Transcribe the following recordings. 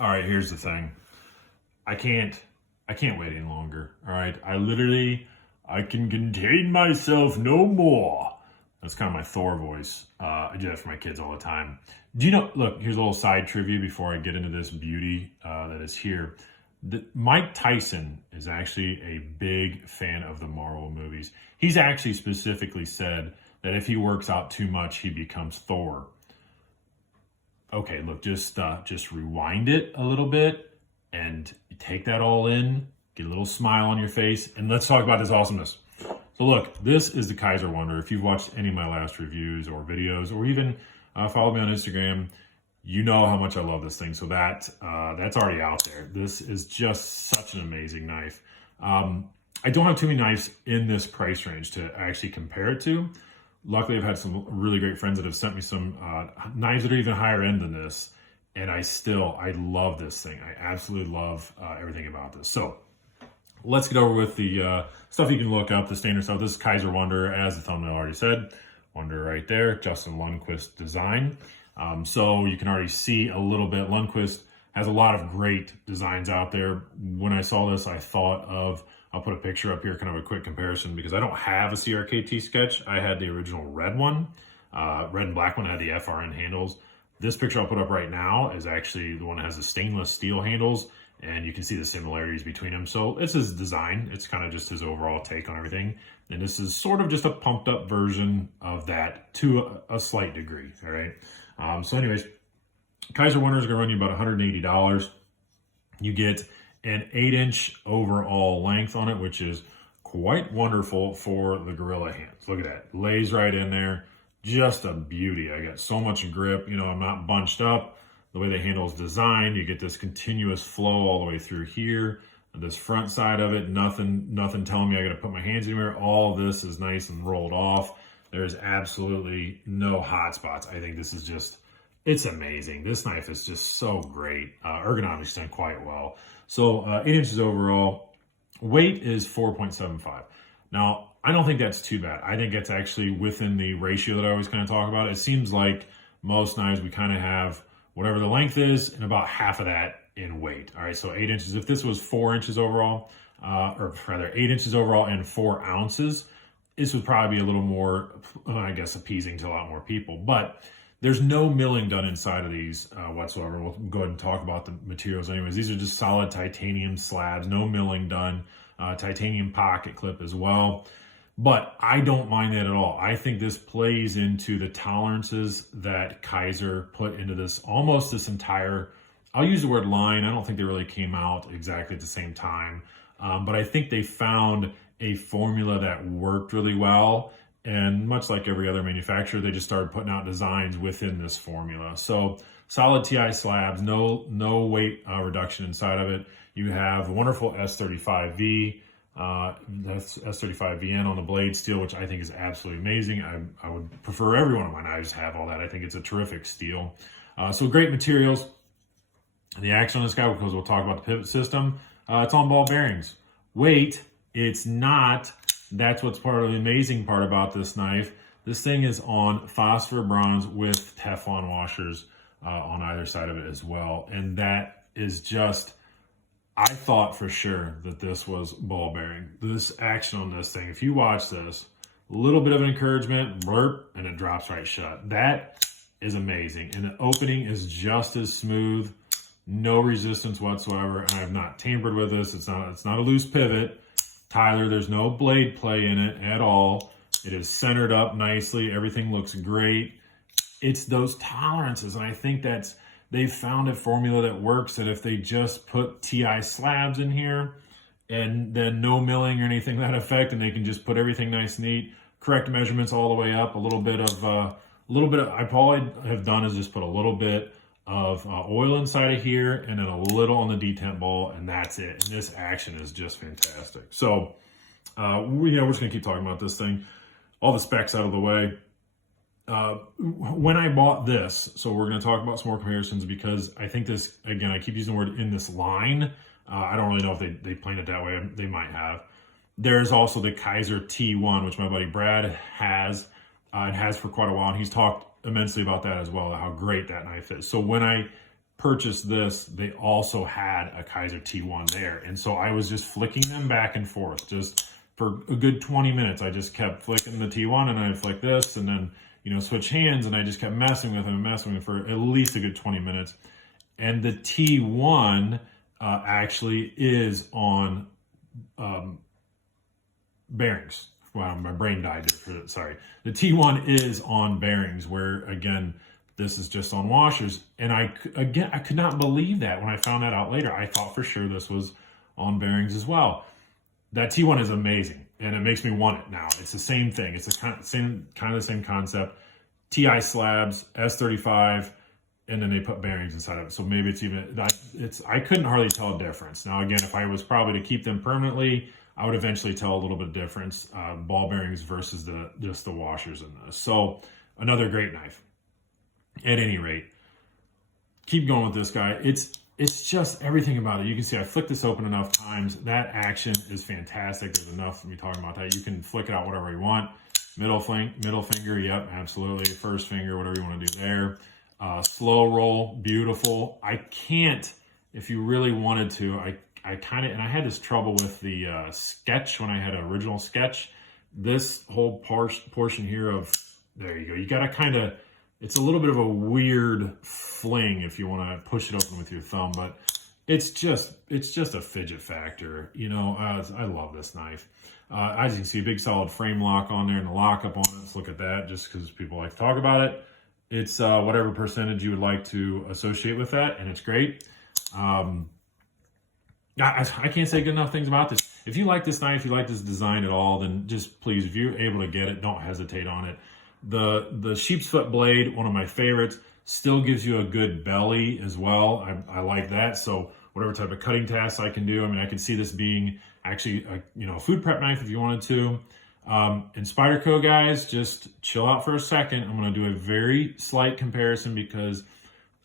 All right, here's the thing. I can't wait any longer. All right. I can contain myself no more. That's kind of my Thor voice. I do that for my kids all the time. Do you know, look, here's a little side trivia before I get into this beauty that is here. Mike Tyson is actually a big fan of the Marvel movies. He's actually specifically said that if he works out too much, he becomes Thor. Okay, look, just rewind it a little bit and take that all in, get a little smile on your face, and let's talk about this awesomeness. So look, this is the Kizer Wanderer. If you've watched any of my last reviews or videos, or even followed me on Instagram, you know how much I love this thing. So that's already out there. This is just such an amazing knife. I don't have too many knives in this price range to actually compare it to. Luckily, I've had some really great friends that have sent me some knives that are even higher end than this. And I love this thing. I absolutely love everything about this. So let's get over with the stuff you can look up, the standard stuff. This is Kizer Wanderer, as the thumbnail already said. Wanderer right there, Justin Lundquist design. So you can already see a little bit. Lundquist has a lot of great designs out there. When I saw this, I thought of, I'll put a picture up here, kind of a quick comparison, because I don't have a CRKT sketch. I had the original red one, red and black one. I had the FRN handles. This picture I'll put up right now is actually the one that has the stainless steel handles, and you can see the similarities between them. So it's his design. It's kind of just his overall take on everything. And this is sort of just a pumped up version of that to a slight degree, all right? So anyways, Kizer Wanderer is gonna run you about $180. You get an 8-inch overall length on it, which is quite wonderful for the gorilla hands. Look at that, lays right in there. Just a beauty. I got so much grip. You know, I'm not bunched up. The way the handle is designed, you get this continuous flow all the way through here. This front side of it, nothing telling me I got to put my hands anywhere. All this is nice and rolled off. There's absolutely no hot spots. I think this is just, it's amazing. This knife is just so great. Ergonomic's done quite well. So 8 inches overall. Weight is 4.75. Now, I don't think that's too bad. I think it's actually within the ratio that I always kind of talk about. It seems like most knives, we kind of have whatever the length is and about half of that in weight. All right, so 8 inches. If this was 4 inches overall, or rather 8 inches overall and 4 ounces, this would probably be a little more, I guess, appeasing to a lot more people. But there's no milling done inside of these whatsoever. We'll go ahead and talk about the materials anyways. These are just solid titanium slabs, no milling done. Titanium pocket clip as well. But I don't mind that at all. I think this plays into the tolerances that Kizer put into this, almost this entire, I'll use the word line. I don't think they really came out exactly at the same time. But I think they found a formula that worked really well. And much like every other manufacturer, they just started putting out designs within this formula. So solid TI slabs, no weight reduction inside of it. You have a wonderful S35V. That's S35VN on the blade steel, which I think is absolutely amazing. I would prefer every one of my knives have all that. I think it's a terrific steel. So great materials. The action on this guy, because we'll talk about the pivot system, it's on ball bearings. Weight, it's not. That's what's part of the amazing part about this knife. This thing is on phosphor bronze with Teflon washers on either side of it as well. And that is just, I thought for sure that this was ball bearing. This action on this thing, if you watch this, a little bit of an encouragement, burp, and it drops right shut. That is amazing. And the opening is just as smooth, no resistance whatsoever. And I have not tampered with this. It's not a loose pivot. Tyler, there's no blade play in it at all. It is centered up nicely. Everything looks great. It's those tolerances, and I think they've found a formula that works, that if they just put TI slabs in here and then no milling or anything to that effect, and they can just put everything nice and neat, correct measurements all the way up, I probably have done is just put a little bit of oil inside of here and then a little on the detent ball, and that's it. And this action is just fantastic. So, we're just gonna keep talking about this thing. All the specs out of the way. When I bought this, so we're going to talk about some more comparisons, because I think this, again, I keep using the word in this line. I don't really know if they planned it that way. They might have. There's also the Kizer T1, which my buddy Brad has and has for quite a while. And he's talked immensely about that as well, how great that knife is. So when I purchased this, they also had a Kizer T1 there. And so I was just flicking them back and forth just for a good 20 minutes. I just kept flicking the T1 and I'd flick this and then, you know, switch hands, and I just kept messing with them and messing with them for at least a good 20 minutes. And the T1 actually is on bearings. Wow, my brain died there. Sorry. The T1 is on bearings, where again, this is just on washers. And I could not believe that when I found that out later. I thought for sure this was on bearings as well. That T1 is amazing, and it makes me want it now. It's the same thing. It's the kind of the same concept. TI slabs, S35, and then they put bearings inside of it. So maybe it's even, I couldn't hardly tell a difference. Now again, if I was probably to keep them permanently, I would eventually tell a little bit of difference, ball bearings versus just the washers in this. So another great knife. At any rate, keep going with this guy. It's just everything about it. You can see I flicked this open enough times. That action is fantastic. There's enough of me talking about that. You can flick it out whatever you want. Middle finger, yep, absolutely. First finger, whatever you want to do there. Slow roll, beautiful. I can't, if you really wanted to, I kind of, and I had this trouble with the sketch when I had an original sketch. This whole portion here of, there you go. You got to kind of, it's a little bit of a weird fling if you want to push it open with your thumb, but it's just a fidget factor. You know, I love this knife. As you can see, a big solid frame lock on there and the lockup on it. Let's look at that just because people like to talk about it. It's whatever percentage you would like to associate with that, and it's great. I can't say good enough things about this. If you like this knife, you like this design at all, then just please, if you're able to get it, don't hesitate on it. The sheep's foot blade, one of my favorites, still gives you a good belly as well. I like that. So whatever type of cutting tasks I can do, I mean, I could see this being actually a food prep knife if you wanted to. And Spyderco guys, just chill out for a second. I'm going to do a very slight comparison because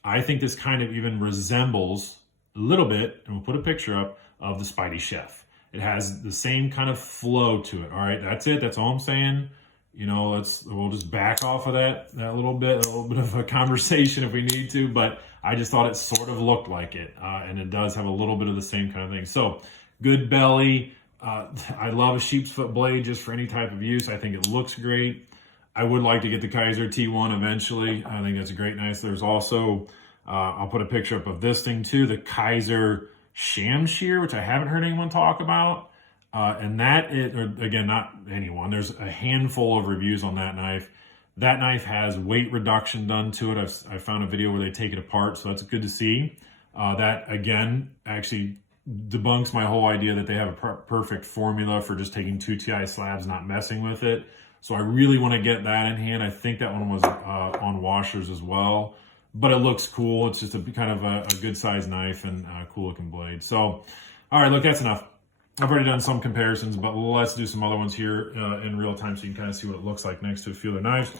I think this kind of even resembles a little bit, and we'll put a picture up of the Spidey Chef. It has the same kind of flow to it. All right, that's it. That's all I'm saying. You know, we'll just back off of that a little bit of a conversation if we need to, but I just thought it sort of looked like it, and it does have a little bit of the same kind of thing. So, good belly. I love a sheep's foot blade just for any type of use. I think it looks great. I would like to get the Kizer T1 eventually. I think that's a great knife. There's also, I'll put a picture up of this thing too, the Kizer Shamshear, which I haven't heard anyone talk about. And that, again, not anyone. There's a handful of reviews on that knife. That knife has weight reduction done to it. I found a video where they take it apart, so that's good to see. That, again, actually debunks my whole idea that they have a perfect formula for just taking 2 TI slabs, not messing with it. So I really want to get that in hand. I think that one was on washers as well. But it looks cool. It's just a kind of a good size knife and a cool looking blade. So, all right, look, that's enough. I've already done some comparisons, but let's do some other ones here in real time so you can kind of see what it looks like next to a few other knives.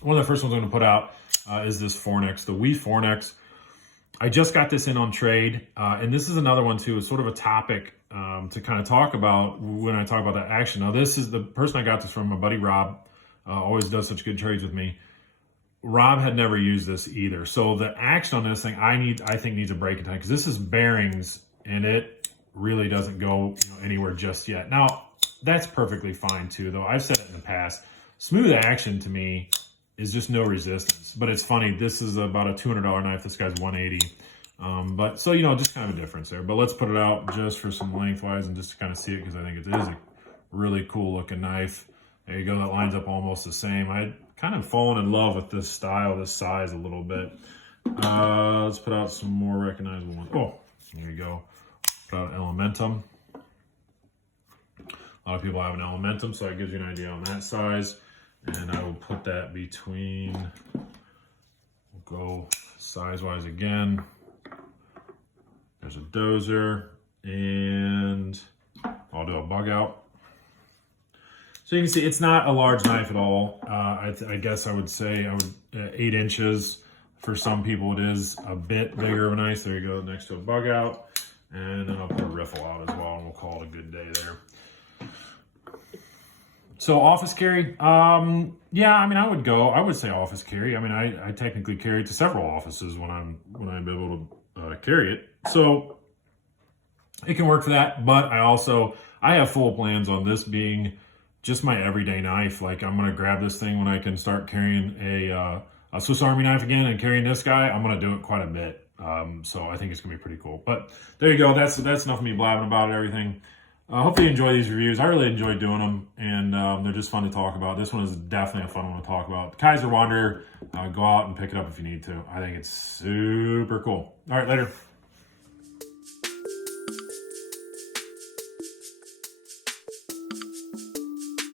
One of the first ones I'm going to put out is this Fornex, the Wii Fornex. I just got this in on trade, and this is another one too. It's sort of a topic to kind of talk about when I talk about that action. Now, this is the person I got this from, my buddy Rob, always does such good trades with me. Rob had never used this either. So the action on this thing, I think needs a break in time because this is bearings, and it really doesn't go anywhere just yet. Now, that's perfectly fine too, though. I've said it in the past. Smooth action to me is just no resistance. But it's funny, this is about a $200 knife. This guy's $180. But so, just kind of a difference there. But let's put it out just for some lengthwise and just to kind of see it because I think it is a really cool looking knife. There you go. That lines up almost the same. I'd kind of fallen in love with this style, this size a little bit. Let's put out some more recognizable ones. Oh, here you go. Put out Elementum. A lot of people have an Elementum, so that gives you an idea on that size. And I will put that between, we'll go size-wise again. There's a dozer, and I'll do a bug out. So you can see it's not a large knife at all. I guess I would say 8 inches. For some people, it is a bit bigger of a knife. There you go, next to a bug out. And then I'll put a riffle out as well, and we'll call it a good day there. So office carry, yeah, I mean, I would say office carry. I mean, I technically carry it to several offices when I'm able to carry it. So it can work for that, but I have full plans on this being just my everyday knife. Like I'm gonna grab this thing when I can start carrying a Swiss Army knife again and carrying this guy. I'm gonna do it quite a bit. So I think it's gonna be pretty cool. But there you go. That's enough of me blabbing about everything. Hopefully you enjoy these reviews. I really enjoy doing them, and they're just fun to talk about. This one is definitely a fun one to talk about. Kizer Wanderer, go out and pick it up if you need to. I think it's super cool. All right, later.